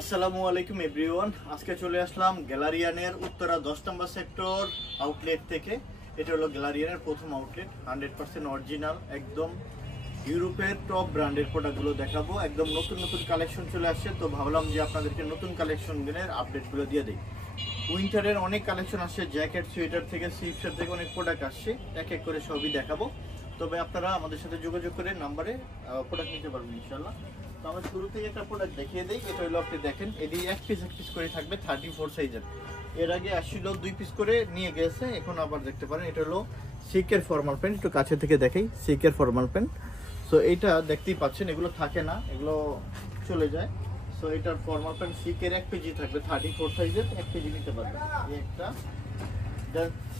আসসালামু আলাইকুম এভরিওয়ান। আজকে চলে আসলাম গ্যালারিয়ানের উত্তরা 10 নম্বর সেক্টর আউটলেট থেকে। এটা হলো গ্যালারিয়ানের প্রথম আউটলেট, 100% অরিজিনাল, একদম ইউরোপের টপ ব্র্যান্ডের প্রোডাক্টগুলো দেখাবো। একদম নতুন নতুন কালেকশন চলে আসছে, তো ভাবলাম যে আপনাদেরকে নতুন কালেকশনের আপডেটগুলো দিয়ে দিই। উইন্টারের অনেক কালেকশন আসছে, জ্যাকেট, সোয়েটার থেকে, সিপসের থেকে অনেক প্রোডাক্ট আসছে, এক এক করে সবই দেখাবো। তবে আপনারা আমাদের সাথে যোগাযোগ করে নাম্বারে প্রোডাক্ট নিতে পারবেন ইনশাল্লাহ। তো আমরা শুরু থেকে একটা প্রোডাক্ট দেখিয়ে দিই। এটা হলো, আপনি দেখেন, এটি এক পিস করে থাকবে 34 সাইজের। এর আগে আসছিল 2 পিস করে নিয়ে গেছে, এখন আবার দেখতে পারেন। এটা হলো সিকের ফর্মাল প্যান্ট, একটু কাছে থেকে দেখাই, সিকের ফর্মাল প্যান্ট। সো এইটা দেখতেই পাচ্ছেন, এগুলো থাকে না, এগুলো চলে যায়। সো এটার ফর্মাল প্যান্ট সিকের 1 কেজি থাকবে, 34 সাইজের, 1 কেজি নিতে পারবেন। এই একটা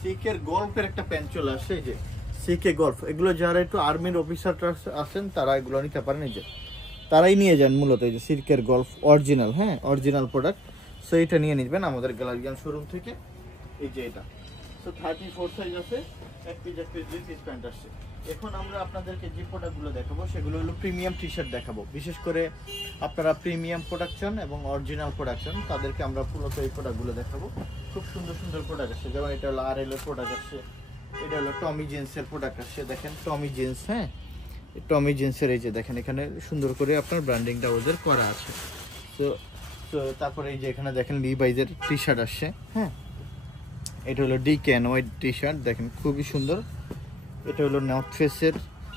সিকের গল্ফের একটা প্যান্ট চলে আসছে, এই যে সিকে গল্ফ। এগুলো যারা একটু আর্মির অফিসার আছেন তারা এগুলো নিতে পারেন, এই যে তারাই নিয়ে যান মূলত। এই যে সিল্কের গল্ফ অরিজিনাল, হ্যাঁ অরিজিনাল প্রোডাক্ট। সো এটা নিয়ে নিবেন আমাদের গ্যালারিয়ান শোরুম থেকে। এই যে এটা, সো 34 সাইজ আছে, 1 পিস 2 পিস প্যান্ট আসছে। এখন আমরা আপনাদেরকে যে প্রোডাক্টগুলো দেখাবো সেগুলো হলো প্রিমিয়াম টি শার্ট দেখাবো। বিশেষ করে আপনারা প্রিমিয়াম প্রোডাকশন এবং অরিজিনাল প্রোডাকশন, তাদেরকে আমরা মূলত এই প্রোডাক্টগুলো দেখাবো। খুব সুন্দর সুন্দর প্রোডাক্ট আসছে, যেমন এটা হলো RL এর প্রোডাক্ট আসছে, এটা হলো টমি জেন্সের প্রোডাক্ট আসছে। দেখেন টমি জেন্স, হ্যাঁ টমি জেন্সের, এই যে দেখেন এখানে সুন্দর করে আপনার ব্র্যান্ডিংটা ওদের করা আছে। তো তো তারপরে এই যে এখানে দেখেন লিভাইজের টি শার্ট আসছে, হ্যাঁ এটা হলো DKNY টি শার্ট, দেখেন খুবই সুন্দর। এটা হলো নর্থ ফেসের।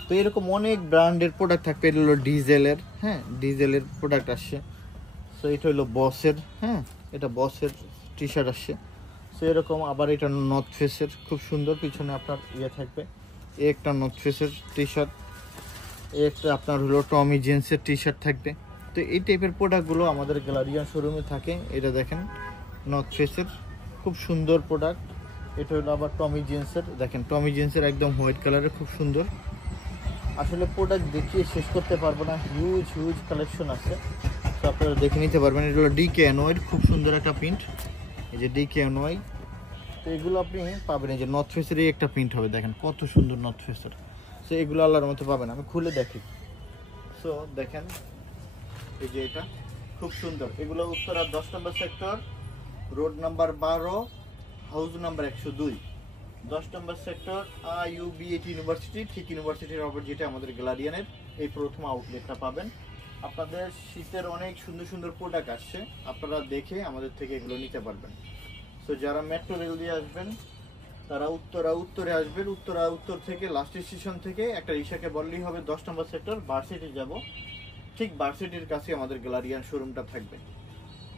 তো এরকম অনেক ব্র্যান্ডের প্রোডাক্ট থাকবে। এটা হলো ডিজেলের, হ্যাঁ ডিজেলের প্রোডাক্ট আসছে। সো এটা হলো বসের, হ্যাঁ এটা বসের টি শার্ট আসছে। সো এরকম আবার এটা নর্থ ফেসের, খুব সুন্দর, পিছনে আপনার ইয়ে থাকবে। একটা নর্থ ফেসের টি শার্ট, একটা আপনার হলো টমি জেন্সের টি শার্ট থাকবে। তো এই টাইপের প্রোডাক্টগুলো আমাদের গ্যালারিয়ান শোরুমে থাকে। এটা দেখেন নর্থ ফেসের, খুব সুন্দর প্রোডাক্ট। এটা হলো আবার টমি জেন্সের, দেখেন টমি জেন্সের একদম হোয়াইট কালারের, খুব সুন্দর। আসলে প্রোডাক্ট দেখিয়ে শেষ করতে পারবো না, হিউজ হিউজ কালেকশন আছে, তো আপনারা দেখে নিতে পারবেন। এটা হলো DKNY, খুব সুন্দর একটা প্রিন্ট, এই যে DKNY। তো এগুলো আপনি পাবেন, এই যে নর্থ ফেসেরই একটা প্রিন্ট হবে, দেখেন কত সুন্দর নর্থ ফেসের। সো এগুলো আল্লাহর মতো পাবেন, আমি খুলে দেখি। সো দেখেন এই যে এটা খুব সুন্দর। এগুলো উত্তরা 10 নম্বর sector, road number 12, house number 102, 10 নম্বর সেক্টর, IUB8 ইউনিভার্সিটি, ঠিক ইউনিভার্সিটির অপোজিটে আমাদের গ্যালারিয়ানের এই প্রথম আউটলেটটা পাবেন। আপনাদের শীতের অনেক সুন্দর সুন্দর প্রোডাক্ট আসছে, আপনারা দেখে আমাদের থেকে এগুলো নিতে পারবেন। সো যারা মেট্রো রেল দিয়ে আসবেন তারা উত্তরে আসবেন। উত্তর থেকে লাস্ট স্টেশন থেকে একটা রিক্সাকে বললেই হবে 10 নম্বর সেক্টর, ভার্সিটি যাব। ঠিক ভার্সিটির কাছে আমাদের গ্যালারিয়ান শোরুমটা থাকবে।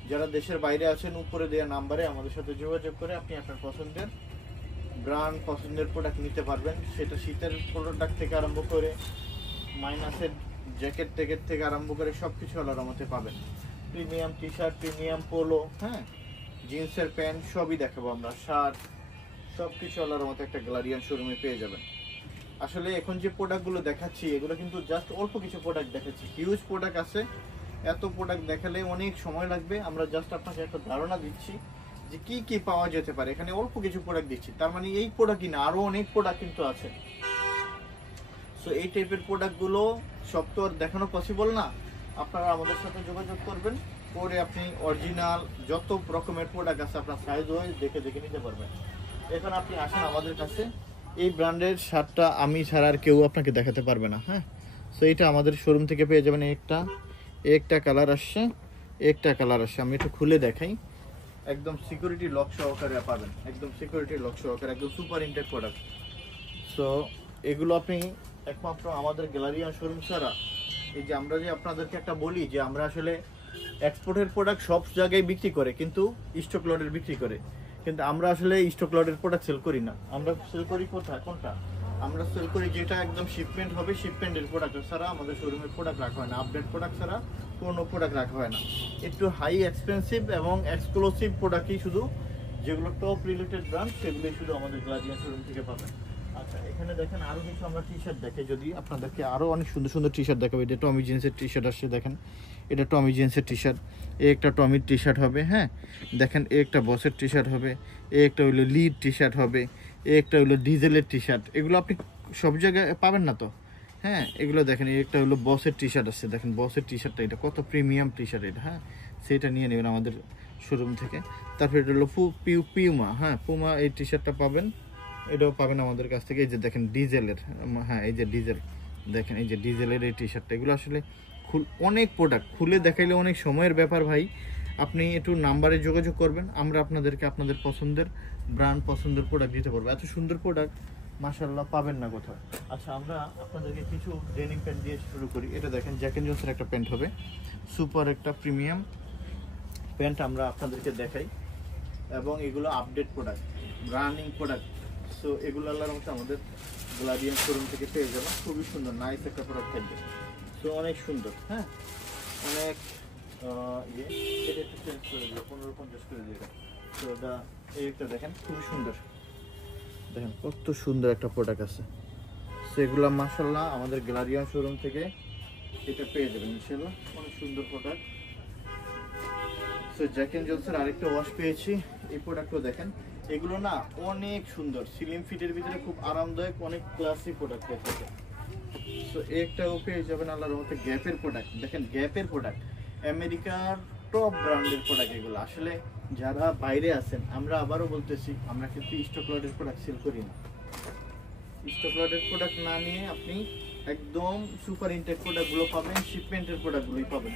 যারা দেশের বাইরে আছেন, উপরে দেওয়া নাম্বারে আমাদের সাথে যোগাযোগ করে আপনি আপনার পছন্দের ব্র্যান্ড, পছন্দের প্রোডাক্ট নিতে পারবেন। সেটা শীতের প্রোডাক্ট থেকে আরম্ভ করে মাইনাসের জ্যাকেট থেকে আরম্ভ করে সব কিছু আলাদা মতে পাবেন। Premium T shirt, premium polo, হ্যাঁ জিন্সের প্যান্ট সবই দেখাবো আমরা, শার্ট, সব কিছু আলাদার মতো একটা গ্যালারিয়ান শোরুমে পেয়ে যাবেন। আসলে এখন যে প্রোডাক্টগুলো দেখাচ্ছি এগুলো কিন্তু জাস্ট অল্প কিছু প্রোডাক্ট দেখাচ্ছি, হিউজ প্রোডাক্ট আছে। এত প্রোডাক্ট দেখালে অনেক সময় লাগবে, আমরা জাস্ট আপনাকে একটা ধারণা দিচ্ছি যে কি কি পাওয়া যেতে পারে। এখানে অল্প কিছু প্রোডাক্ট দিচ্ছি, তার মানে এই প্রোডাক্টই না, আরো অনেক প্রোডাক্ট কিন্তু আছে। সো এই টাইপের প্রোডাক্টগুলো সব তো আর দেখানো পসিবল না। আপনারা আমাদের সাথে যোগাযোগ করবেন, করে আপনি অরিজিনাল যত রকমের প্রোডাক্ট আছে আপনার সাইজ ওয়াইজ দেখে নিতে পারবেন। এখন আপনি আসেন আমাদের কাছে, এই ব্র্যান্ডের শার্টটা আমি ছাড়া আর কেউ আপনাকে দেখাতে পারবে না, হ্যাঁ। সো এটা আমাদের শোরুম থেকে পেয়ে যাবেন। একটা কালার আসছে, আমি একটু খুলে দেখাই। একদম সিকিউরিটি লক সহকারে পাবেন, একদম সিকিউরিটি লক সহকারে, একদম সুপার ইনটেক প্রোডাক্ট। সো এগুলো আপনি একমাত্র আমাদের গ্যালারিয়ান শোরুম ছাড়া, এই যে আমরা যে আপনাদেরকে একটা বলি যে আমরা আসলে এক্সপোর্টের প্রোডাক্ট সব জায়গায় বিক্রি করে, কিন্তু স্টক লটের বিক্রি করে, কিন্তু আমরা আসলে স্টক লটের প্রোডাক্ট সেল করি না। আমরা সেল করি কোনটা, আমরা সেল করি যেটা একদম শিপমেন্ট হবে, শিপমেন্টের প্রোডাক্ট ছাড়া আমাদের শোরুমের প্রোডাক্ট রাখা হয় না। আপডেট প্রোডাক্ট ছাড়া কোনো প্রোডাক্ট রাখা হয় না। একটু হাই এক্সপেন্সিভ এবং এক্সক্লুসিভ প্রোডাক্টই শুধু, যেগুলো টপ রিলেটেড ব্র্যান্ড সেগুলোই শুধু আমাদের গ্যালারিয়ান শোরুম থেকে পাবেন। আচ্ছা এখানে দেখেন আরো কিছু আমরা টি শার্ট দেখে, যদি আপনাদেরকে আরো অনেক সুন্দর সুন্দর টি শার্ট দেখাবো। এটা টমি জিন্সের টি শার্ট আসছে, দেখেন এটা টমি জিন্সের টি শার্ট। একটা টমির টি শার্ট হবে, হ্যাঁ দেখেন একটা বসের টি শার্ট হবে, একটা হইলো লিড টি শার্ট হবে, একটা হইলো ডিজেলের টি শার্ট। এগুলো আপনি সব জায়গায় পাবেন না তো, হ্যাঁ এগুলো দেখেন। একটা হলো বসের টি শার্ট আসছে, দেখেন বসের টি শার্টটা, এটা কত প্রিমিয়াম টি শার্ট এটা, হ্যাঁ সেটা নিয়ে নেবেন আমাদের শোরুম থেকে। তারপর এটা হলো পিউমা, হ্যাঁ পুমা এই টি শার্টটা পাবেন, এটাও পাবেন আমাদের কাছ থেকে। এই যে দেখেন ডিজেলের, হ্যাঁ এই যে ডিজেল, দেখেন এই যে ডিজেলের এই টি শার্টটা, এগুলো আসলে অনেক প্রোডাক্ট খুলে দেখাইলে অনেক সময়ের ব্যাপার ভাই। আপনি একটু নাম্বারে যোগাযোগ করবেন, আমরা আপনাদেরকে আপনাদের পছন্দের ব্র্যান্ড পছন্দের প্রোডাক্ট দিতে পারবো। এত সুন্দর প্রোডাক্ট মাশাআল্লাহ পাবেন না কোথাও। আচ্ছা আমরা আপনাদেরকে কিছু ডেনিম প্যান্ট দিয়ে শুরু করি। এটা দেখেন জ্যাক এন্ড জোন্সের একটা প্যান্ট হবে, সুপার একটা প্রিমিয়াম প্যান্ট আমরা আপনাদেরকে দেখাই, এবং এগুলো update product, running product. So এগুলো আল্লাহর মতো আমাদের গ্লাডিয়ান শোরুম থেকে পেয়ে যাবেন। খুবই সুন্দর নাইস একটা প্রোডাক্ট থাকবে। সো অনেক সুন্দর, হ্যাঁ অনেক এটা একটু চেঞ্জ করে দিও, 1550 করে দিও। তো এটা এই একটা দেখেন খুবই সুন্দর, দেখেন কত সুন্দর একটা প্রোডাক্ট আছে। সেগুলো মাশাআল্লাহ আমাদের গ্লাডিয়ান শোরুম থেকে এটা পেয়ে যাবেন ইনশাআল্লাহ, অনেক সুন্দর প্রোডাক্ট। সো জ্যাক এন্ড জোন্সের আরেকটা ওয়াশ পেয়েছি, এই প্রোডাক্টও দেখেন। এগুলো না অনেক সুন্দর, স্লিম ফিটের ভিতরে খুব আরামদায়ক, অনেক ক্লাসি প্রোডাক্ট আছে। সো একটাও পেয়ে যাবেন আল্লাহর রহমতে গ্যাপের প্রোডাক্ট। দেখেন গ্যাপের প্রোডাক্ট, আমেরিকার টপ ব্র্যান্ডের প্রোডাক্ট এগুলো। আসলে যারা বাইরে আছেন, আমরা আবারও বলতেছি, আমরা কিন্তু স্টক লটের প্রোডাক্ট সেল করি না। স্টক লটের প্রোডাক্ট না নিয়ে আপনি একদম সুপার ইনটেক প্রোডাক্টগুলো পাবেন, শিপমেন্টের প্রোডাক্টগুলোই পাবেন,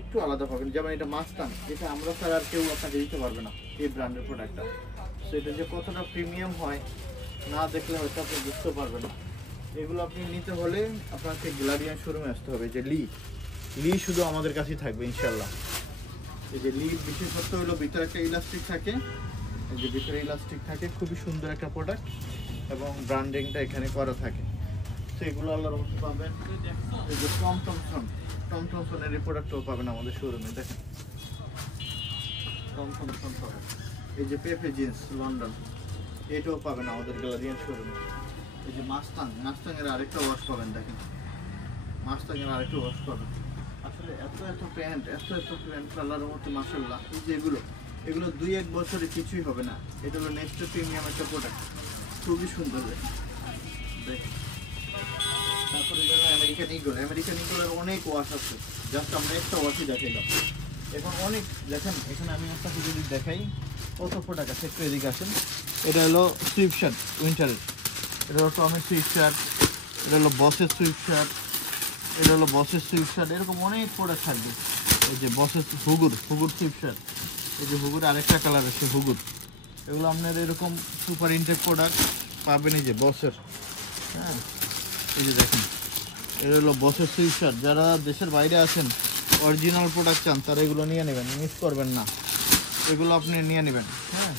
একটু আলাদা পাবেন। যেমন এটা মাস্টান, এটা আমরা স্যার আর কেউ আপনাকে দিতে পারবে না এই ব্র্যান্ডের প্রোডাক্টটা। সো এটা যে কতটা প্রিমিয়াম হয় না দেখলে হয়তো আপনি বুঝতে পারবেন না। এগুলো আপনি নিতে হলে আপনাকে গ্লাডিয়ান শোরুমে আসতে হবে। যে লি শুধু আমাদের কাছেই থাকবে ইনশাল্লাহ। এই যে লি বিশেষত্ব হলো ভিতরে একটা ইলাস্টিক থাকে, এই যে ভিতরে ইলাস্টিক থাকে, খুবই সুন্দর একটা প্রোডাক্ট এবং ব্র্যান্ডিংটা এখানে করা থাকে। সেগুলো আল্লাহর রহমতে পাবেন। এই যে টম থমসনের এই প্রোডাক্টও পাবেন আমাদের শোরুমে। দেখেন টম থমসন পাবেন। এই যে পেপে জিন্স লন্ডন, এটাও পাবেন আমাদের গ্যালারিয়ান শোরুমে। এই যে মাস্টাংয়ের আরেকটা ওয়াশ পাবেন, দেখেন মাস্টাংয়ের আরেকটা ওয়াশ পাবেন। আসলে এত প্যান্ট আল্লাহর রহমতে মাশাআল্লাহ। এই যে এগুলো 2-1 বছরে কিছুই হবে না। এটা হলো নেক্সট প্রিমিয়াম একটা প্রোডাক্ট, খুবই সুন্দর দেখেন। তারপরে আমেরিকান ইগলের অনেক ওয়াশ আছে, জাস্ট আমরা একটা ওয়াশই দেখাইলাম। এখন অনেক দেখেন, এখানে আমি আপনাকে যদি দেখাই কত প্রোডাক্ট আছে, একটু এদিকে আসেন। এটা হলো সুইফট শার্ট উইন্টারের, এটা হলো টমের সুইফট শার্ট, এটা হলো বসের সুইফট শার্ট, এটা হলো বসের সুইফট শার্ট, এরকম অনেক প্রোডাক্ট থাকবে। এই যে বসের হুগুর সুইফট শার্ট, এই যে হুগুর আরেকটা কালার আছে হুগুর। এগুলো আপনার এরকম সুপার ইনটেক প্রোডাক্ট পাবেন। এই যে বসের, হ্যাঁ এই যে দেখেন এটা হলো বসের সুইফট শার্ট। যারা দেশের বাইরে আছেন, অরিজিনাল প্রোডাক্ট চান, তারা এগুলো নিয়ে নেবেন, মিস করবেন না, এগুলো আপনি নিয়ে নেবেন। হ্যাঁ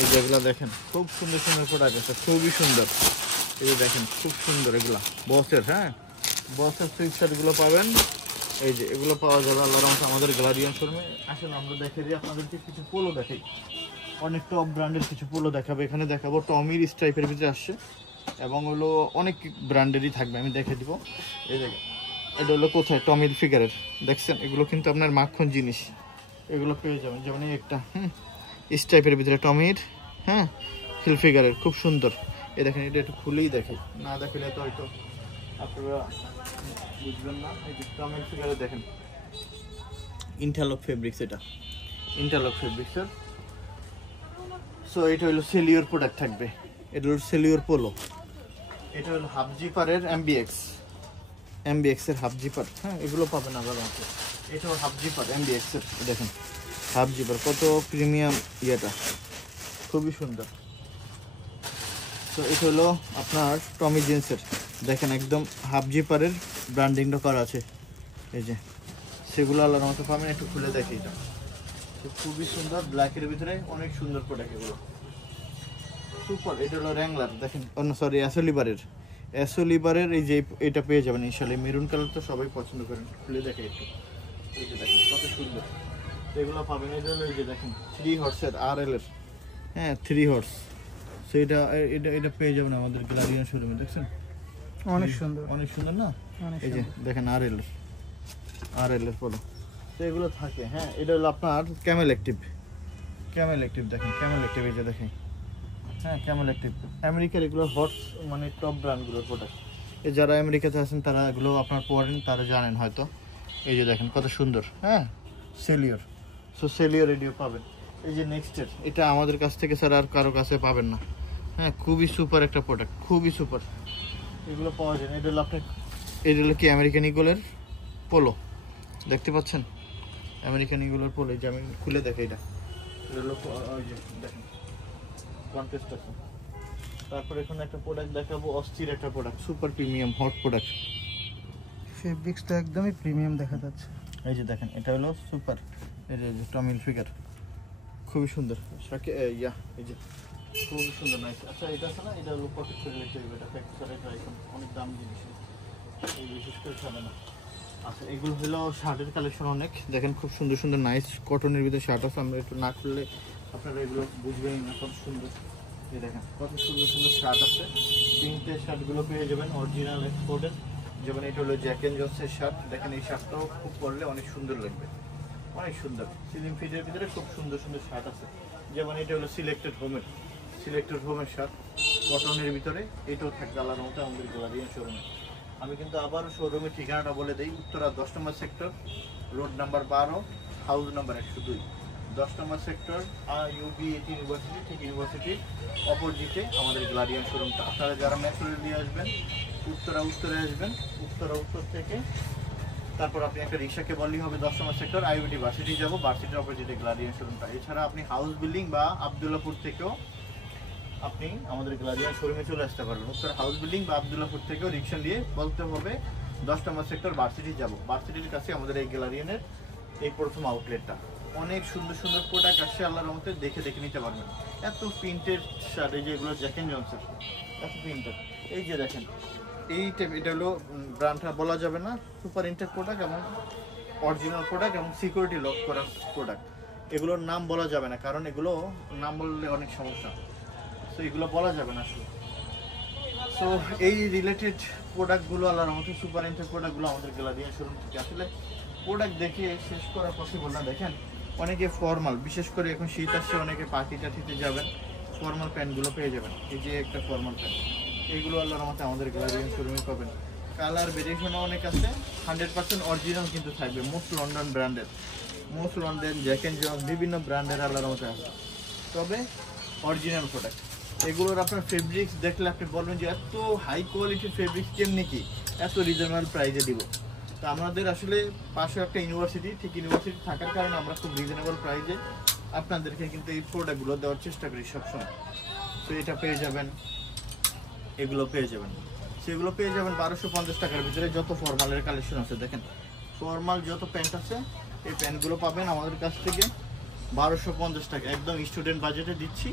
এই যেগুলো দেখেন খুব সুন্দর প্রোডাক্ট আছে, খুবই সুন্দর। এই যে দেখেন খুব সুন্দর এগুলো বসের, হ্যাঁ বসের সুইফট শার্টগুলো পাবেন। এই যে এগুলো পাওয়া যাবে আল্লাহর রহমতে আমাদের গ্যালারিয়ান শোরুমে। আসলে আমরা দেখে দিই আপনাদেরকে, কিছু পোলো দেখাই, অনেক টপ ব্র্যান্ডের কিছু পোলো দেখাবো। এখানে দেখাবো টমির স্ট্রাইপের ভিতরে আসছে, এবং হলো অনেক ব্র্যান্ডেরই থাকবে, আমি দেখে দিব। এই দেখেন এটা হলো কোথায় টমির ফিগারের, দেখছেন এগুলো কিন্তু আপনার মাখন জিনিস, এগুলো পেয়ে যাবেন। যেমন এই একটা স্ট্রাইপের ভিতরে টমির, হ্যাঁ হিল ফিগারের, খুব সুন্দর। এই দেখেন এটা একটু খুলেই দেখে, না দেখলে তো হয়তো আপনারা বুঝবেন না। এই যে টমির ফিগারের দেখেন ইন্টারলক ফেব্রিক্স, এটা ইন্টারলক ফেব্রিক্সের। সো এটা হলো সেলিওর প্রোডাক্ট থাকবে, এটা হলো সেলিওর পোলো। এটা হলো হাফ জিপারের এমবিএক্স এর হাফ জিপার, হ্যাঁ এগুলো পাবেন আবার আমাকে। এটাও হাফ জিপার এমবিএক্স এর, দেখেন হাফ জিপার কত প্রিমিয়াম ইয়েটা, খুবই সুন্দর। তো এটা হলো আপনার টমি জিন্সের, দেখেন একদম হাফ জিপারের ব্র্যান্ডিংটা করা আছে। এই যে সেগুলো আল্লাহর মতো পাবেন, একটু খুলে দেখি। এটা খুবই সুন্দর, ব্ল্যাকের ভিতরে অনেক সুন্দর প্রোডাক্ট এগুলো, সুপার। এটা হলো র্যাংলার, দেখেন সরি অ্যাসোলিবারের এই যে এটা পেয়ে যাবেন ইনশাআল্লাহ। মেরুন কালার তো সবাই পছন্দ করেন, খুলে দেখে একটু। এই যে দেখেন কত সুন্দর এগুলো পাবেন। এটা হলো এই যে দেখেন 3 হর্সের RL এর, হ্যাঁ 3 হর্স। সেটা এটা পেয়ে যাবেন আমাদের গ্যালারিয়ান শোরুমে, দেখছেন অনেক সুন্দর না। এই যে দেখেন RL এর পলো, তো এগুলো থাকে। হ্যাঁ এটা হলো আপনার ক্যামেল অ্যাক্টিভ দেখেন ক্যামেল অ্যাক্টিভ, এই যে দেখেন, হ্যাঁ ক্যামেল অ্যাক্টিভ আমেরিকার এগুলো হর্স মানে টপ ব্র্যান্ডগুলোর প্রোডাক্ট। যারা আমেরিকাতে আছেন তারা এগুলো আপনার পরেন, তারা জানেন হয়তো। এই যে দেখেন কত সুন্দর, হ্যাঁ সেলিওর। সো সেলিওর এডিও পাবেন। এই যে নেক্সটের, এটা আমাদের কাছ থেকে স্যার আর কারো কাছে পাবেন না। হ্যাঁ, খুবই সুপার একটা প্রোডাক্ট, খুবই সুপার। এগুলো পাওয়া যায় না। এটা হলো আপনার, এটা হলো কি আমেরিকান ইগলের পোলো, দেখতে পাচ্ছেন আমেরিকান ইগলের পোলো। এই যে আমি খুলে দেখে, এটা হলো দেখেন কন্টেস্ট আছে। তারপর এখানে একটা প্রোডাক্ট দেখাবো, অস্থির একটা product, super premium hot product. ফেব্রিক্সটা একদমই প্রিমিয়াম দেখা যাচ্ছে। এই যে দেখেন, এটা হলো সুপার, এই যে টমিল ফিগার, খুবই সুন্দর। ইয়া, এই যে খুবই সুন্দর, নাইস। আচ্ছা, এটা আছে না, এটা হলো পকেট রিলেটেড, এটা ফ্যাক্টরি আইকন, অনেক দাম জিনিস, এই বিশেষ করে ছাড়ে না। আচ্ছা, এগুলো হলো শার্টের কালেকশন অনেক, দেখেন খুব সুন্দর সুন্দর নাইস কটনের ভিতরে শার্ট আছে। আমরা একটু না খুললে আপনারা এগুলো বুঝবেন না কত সুন্দর। এই দেখেন কত সুন্দর সুন্দর শার্ট আছে। প্রিন্টের শার্টগুলো পেয়ে যাবেন অরিজিনাল এক্সপোর্টের। যেমন এটা হলো জ্যাক এন্ড জন্সের শার্ট, দেখেন এই শার্টটাও খুব পরলে অনেক সুন্দর লাগবে, অনেক সুন্দর। স্লিম ফিটের ভিতরে খুব সুন্দর সুন্দর শার্ট আছে। যেমন এটা হলো সিলেক্টেড হোমের শার্ট, কটনের ভিতরে। এটাও থাকবে আলাদা মতো আমাদের গ্যালারিয়ান শোরুমে। আমি কিন্তু আবারও শোরুমের ঠিকানাটা বলে দিই, উত্তরা 10 নম্বর sector, road number 12, house number 102, 10 নম্বর সেক্টর, UB80 ইউনিভার্সিটি, ঠিক ইউনিভার্সিটির অপোজিটে আমাদের গ্যালারিয়ান শোরুমটা। আপনারা যারা মেট্রো রেল দিয়ে আসবেন, উত্তরে আসবেন, উত্তর থেকে তারপর আপনি একটা রিক্সাকে বললেই হবে 10 নম্বর সেক্টর, IUT ভার্সিটি যাবো, ভার্সিটির অপোজিটে গ্যালারিয়ান শোরুমটা। এছাড়া আপনি হাউস বিল্ডিং বা আবদুল্লাপুর থেকেও আপনি আমাদের গ্যালারিয়ান শোরুমে চলে আসতে পারবেন। উত্তর হাউস বিল্ডিং বা আবদুল্লাপুর থেকেও রিক্সা নিয়ে বলতে হবে 10 নম্বর সেক্টর, ভার্সিটি যাবো। ভার্সিটির কাছে আমাদের এই গ্যালারিয়ানের এই প্রথম আউটলেটটা। অনেক সুন্দর সুন্দর প্রোডাক্ট আসছে, আল্লাহর রহমতে দেখে নিতে পারবেন। এত প্রিন্টের শার্ট, এই যে এগুলো জ্যাক এন্ড জনসের, এত প্রিন্টের। এই যে দেখেন, এটা হলো ব্র্যান্ডটা বলা যাবে না, সুপার ইন্টেক প্রোডাক্ট এবং অরিজিনাল প্রোডাক্ট এবং সিকিউরিটি লক করা প্রোডাক্ট। এগুলোর নাম বলা যাবে না, কারণ এগুলো নাম বললে অনেক সমস্যা, তো এগুলো বলা যাবে না আসলে। সো এই রিলেটেড প্রোডাক্টগুলো আল্লাহর রহমতে সুপার ইন্টেক প্রোডাক্টগুলো আমাদের গ্যালারিয়ান শোরুম থেকে আসলে প্রোডাক্ট দেখে শেষ করা পসিবল না। দেখেন অনেকে ফর্মাল, বিশেষ করে এখন শীত আসছে, অনেকে পার্টি টাটিতে যাবেন, ফর্মাল প্যান্টগুলো পেয়ে যাবেন। এই যে একটা ফর্মাল প্যান্ট, এইগুলো আল্লাহর রহমতে আমাদের গ্যালারিয়ান শোরুমে পাবেন। কালার ভেরিয়েশনও অনেক আছে, 100% অরিজিনাল কিন্তু থাকবে। মোস্ট লন্ডন ব্র্যান্ডের, most London, Jack and Jones, বিভিন্ন ব্র্যান্ডের আল্লাহর রহমতে আছে, তবে অরিজিনাল প্রোডাক্ট। এগুলোর আপনার ফেব্রিক্স দেখলে আপনি বলবেন যে এত হাই কোয়ালিটির ফেব্রিক্স কেমনি কি এত রিজনেবল প্রাইসে দিব। তো আমাদের আসলে পাশে একটা ইউনিভার্সিটি, ঠিক ইউনিভার্সিটি থাকার কারণে আমরা খুব রিজনেবল প্রাইসে আপনাদেরকে কিন্তু এই প্রোডাক্টগুলো দেওয়ার চেষ্টা করি সবসময়। তো এটা পেয়ে যাবেন, এগুলো পেয়ে যাবেন, সেগুলো পেয়ে যাবেন 1250 টাকার ভিতরে। যত ফর্মালের কালেকশন আছে, দেখেন ফর্মাল যত প্যান্ট আছে, এই প্যান্টগুলো পাবেন আমাদের কাছ থেকে 1250 টাকা, একদম স্টুডেন্ট বাজেটে দিচ্ছি।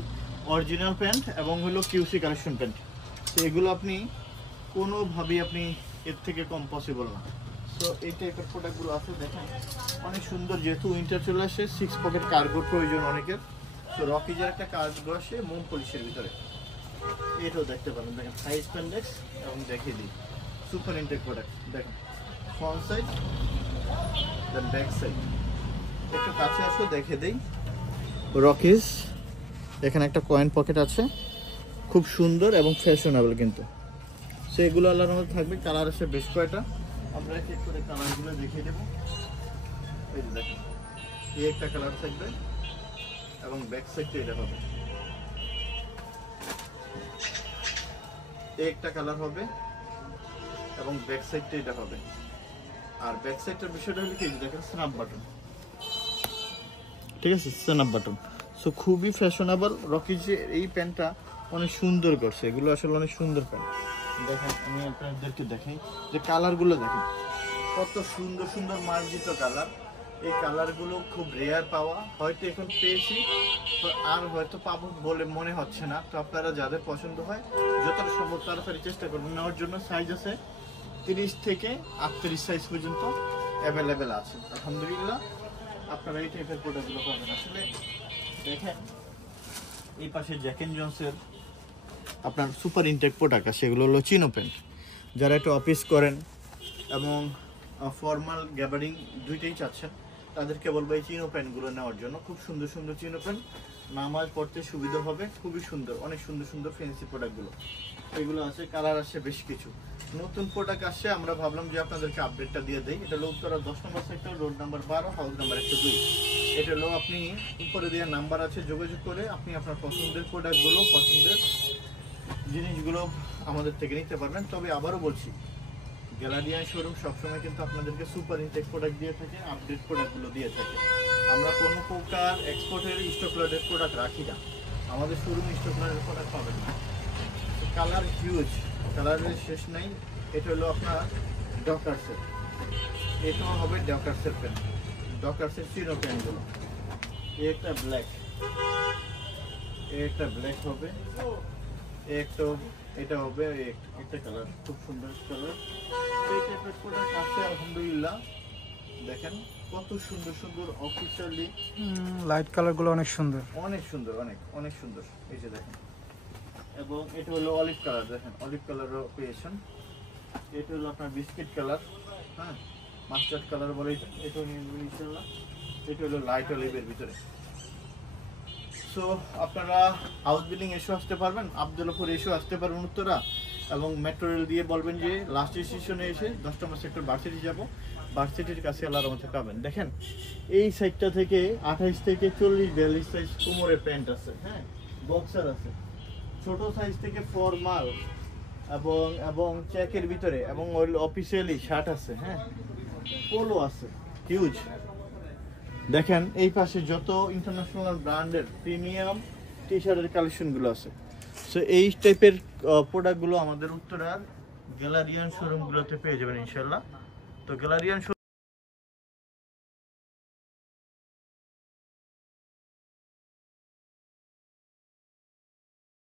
অরিজিনাল প্যান্ট এবং হলো QC কালেকশন প্যান্ট, তো এগুলো আপনি কোনোভাবেই আপনি এর থেকে কম পসিবল না। তো এই টাইপের প্রোডাক্টগুলো আছে, দেখেন অনেক সুন্দর। যেহেতু উইন্টার চলে আসে, 6 পকেট কার্গোর প্রয়োজন অনেকের, তো রকিজের একটা কার্গো আসে মোম পলিশের ভিতরে, এটাও দেখতে পারেন। দেখেন হাই স্প্যান্ডেক্স এবং দেখিয়ে দিই সুপার ইনটেক প্রোডাক্ট। দেখেন front side, then back side, একটু কাছে আসো দেখে দিই। রকিজ, এখানে একটা কয়েন পকেট আছে, খুব সুন্দর এবং ফ্যাশনেবল কিন্তু। সেগুলো আল্লাহর রহমতে থাকবে। কালার আছে বেশ কয়টা, আমরা এক এক করে কালারগুলো দেখিয়ে দেবো। এই যে দেখেন, এই একটা কালার থাকবে এবং ব্যাক সাইডটা এটা হবে, এই একটা কালার হবে এবং ব্যাক সাইডটা এটা হবে। আর ব্যাক সাইডটার বিষয়টা হলো কি, দেখেন স্ন্যাপ বাটন, ঠিক আছে, স্ন্যাপ বাটন। সো খুবই ফ্যাশনেবল। রকিজের এই প্যান্টটা অনেক সুন্দর করছে, এগুলো আসলে অনেক সুন্দর প্যান্ট। দেখেন আমি আপনাদেরকে দেখাই যে কালারগুলো দেখেন কত সুন্দর সুন্দর মার্জিত কালার। এই কালারগুলো খুব রেয়ার পাওয়া, হয়তো এখন পেয়েছি আর হয়তো পাবো বলে মনে হচ্ছে না। তো আপনারা যাদের পছন্দ হয় যতটা সম্ভব তাড়াতাড়ি চেষ্টা করবেন নেওয়ার জন্য। সাইজ আছে 30 থেকে 38 সাইজ পর্যন্ত অ্যাভেলেবেল আছে আলহামদুলিল্লাহ। আপনারা এই টাইপের প্রোডাক্টগুলো পাবেন। আসলে দেখেন এই পাশে জ্যাক এন্ড জন্সের আপনার সুপার ইনটেক প্রোডাক্ট আছে, সেগুলো হলো চিনো প্যান্ট। যারা একটু অফিস করেন এবং ফর্মাল গ্যাবারিং দুইটাই চাচ্ছেন, তাদেরকে বলবো এই চিনো প্যান্টগুলো নেওয়ার জন্য। খুব সুন্দর সুন্দর চিনো প্যান্ট, নামাজ পড়তে সুবিধা হবে, খুবই সুন্দর, অনেক সুন্দর সুন্দর ফ্যান্সি প্রোডাক্টগুলো এগুলো আছে। কালার আসছে বেশ কিছু, নতুন প্রোডাক্ট আসছে, আমরা ভাবলাম যে আপনাদেরকে আপডেটটা দিয়ে দেই। এটা হলো উত্তরা 10 নম্বর sector, road number 12, house number 102। এটা হলো আপনি উপরে দেওয়া নাম্বার আছে, যোগাযোগ করে আপনি আপনার পছন্দের প্রোডাক্টগুলো, পছন্দের জিনিসগুলো আমাদের থেকে নিতে পারবেন। তবে আবারও বলছি, গ্যালারিয়ান শোরুম সবসময় কিন্তু আপনাদেরকে সুপার ইনটেক প্রোডাক্ট দিয়ে থাকে, আপডেট প্রোডাক্টগুলো দিয়ে থাকে। আমরা কোনো প্রকার এক্সপোর্টের স্টক লটের প্রোডাক্ট রাখি না, আমাদের শোরুমে স্টক লটের প্রোডাক্ট পাবেন না। কালার হিউজ, কালারের শেষ নাই। এটা হলো আপনার ডকার্সের, এটাও হবে ডকার্সের প্যান্ট, ডকার্সের চিনো প্যান্টগুলো। একটা ব্ল্যাক, একটা ব্ল্যাক হবে, একটা এটা হবে, একটা কালার, খুব সুন্দর কালার। এই টাইপের প্রোডাক্ট আছে আলহামদুলিল্লাহ। দেখেন কত সুন্দর সুন্দর অফিসিয়ালি লাইট কালারগুলো অনেক সুন্দর। অনেক সুন্দর, অনেক অনেক সুন্দর। এই যে দেখেন, এবং এটা হলো অলিভ কালার, দেখেন অলিভ কালারও পেয়েছেন। এটা হলো আপনার বিস্কিট কালার, হ্যাঁ মাস্টার্ড কালার বলে এটা, এটাও নিয়ে নেবেন ইনশাআল্লাহ। এটা হলো লাইট অলিভের ভিতরে। সো আপনারা হাউস বিল্ডিং এসেও আসতে পারবেন, আবদুল্লাপুর এসেও আসতে পারবেন উত্তরা, এবং মেট্রো রেল দিয়ে বলবেন যে লাস্ট স্টেশনে এসে 10 নম্বর সেক্টর ভার্সিটি যাব, ভার্সিটির কাছে আল্লাহর রহমতে পাবেন। দেখেন এই সাইডটা থেকে 28 থেকে 40-42 সাইজ কোমরের প্যান্ট আছে, হ্যাঁ বক্সার আছে, ছোট সাইজ থেকে ফর্মাল এবং এবং চেকের ভিতরে, এবং অফিসিয়ালি শার্ট আছে, হ্যাঁ পোলো আছে হিউজ। দেখেন এই পাশে যত ইন্টারন্যাশনাল ব্র্যান্ডের প্রিমিয়াম টি শার্টের কালেকশনগুলো আছে। সো এই টাইপের প্রোডাক্টগুলো আমাদের উত্তরার গ্যালারিয়ান শোরুমগুলোতে পেয়ে যাবেন ইনশাল্লাহ। তো গ্যালারিয়ান